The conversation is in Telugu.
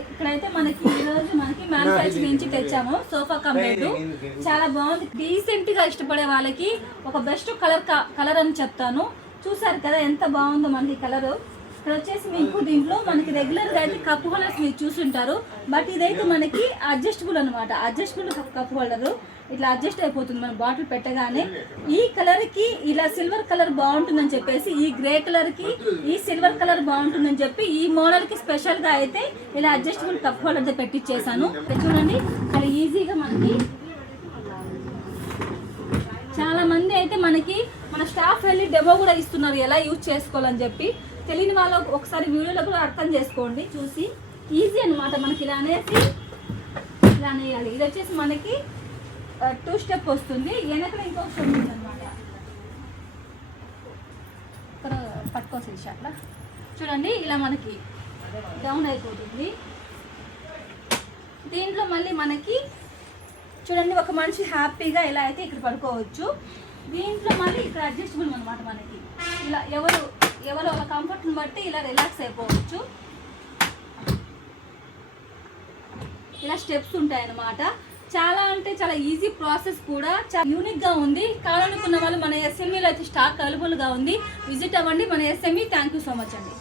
ఇక్కడైతే మనకి ఈ రోజు మనకి మ్యానుఫ్యాక్చరింగ్ నుంచి తెచ్చాము సోఫా కంప్లీట్. చాలా బాగుంది. డీసెంట్ గా ఇష్టపడే వాళ్ళకి ఒక బెస్ట్ కలర్ అని చెప్తాను. చూసారు కదా ఎంత బాగుందో మనకి కలర్. ఇక్కడ వచ్చేసి మీకు దీంట్లో మనకి రెగ్యులర్ గా అయితే కప్ హోల్డర్స్ మీరు చూసుంటారు, బట్ ఇదైతే మనకి అడ్జస్టబుల్ అనమాట. అడ్జస్టబుల్ కప్ హోల్డర్ ఇట్లా అడ్జస్ట్ అయిపోతుంది మనం బాటిల్ పెట్టగానే. ఈ కలర్ కి ఇలా సిల్వర్ కలర్ బాగుంటుందని చెప్పేసి, ఈ గ్రే కలర్ కి ఈ సిల్వర్ కలర్ బాగుంటుందని చెప్పి ఈ మోడల్ కి స్పెషల్ గా అయితే ఇలా అడ్జస్టబుల్ కప్ హోల్డర్ పెట్టించేసాను. చూడండి చాలా ఈజీగా మనకి. చాలా మంది అయితే మనకి మన స్టాఫ్ వెళ్ళి డెమో కూడా ఇస్తున్నారు ఎలా యూజ్ చేసుకోవాలని చెప్పి. తెలియని వాళ్ళు ఒకసారి వీడియోలో కూడా అర్థం చేసుకోండి చూసి. ఈజీ అనమాట. మనకి ఇలా అనేసి ఇలా అనేయాలి. ఇది వచ్చేసి మనకి 2 స్టెప్ వస్తుంది. వెనకడ ఇంకొక స్టెప్ ఉంది అనమాట. ఇక్కడ పట్టుకోవచ్చు అట్లా. చూడండి ఇలా మనకి డౌన్ అయిపోతుంది. దీంట్లో మళ్ళీ మనకి చూడండి ఒక మనిషి హ్యాపీగా ఇలా అయితే ఇక్కడ పడుకోవచ్చు. దీంట్లో మళ్ళీ ఇక్కడ అడ్జస్టబుల్ అనమాట. మనకి ఇలా ఎవరు వాళ్ళ కంఫర్ట్ని బట్టి ఇలా రిలాక్స్ అయిపోవచ్చు. ఇలా స్టెప్స్ ఉంటాయి అన్నమాట. చాలా అంటే చాలా ఈజీ ప్రాసెస్ కూడా, చాలా యూనిక్గా ఉంది. కావాలనుకున్న వాళ్ళు మన ఎస్ఎంఈలో అయితే స్టాక్ అవైలబుల్గా ఉంది. విజిట్ అవ్వండి మన SME. Thank you so much అండి.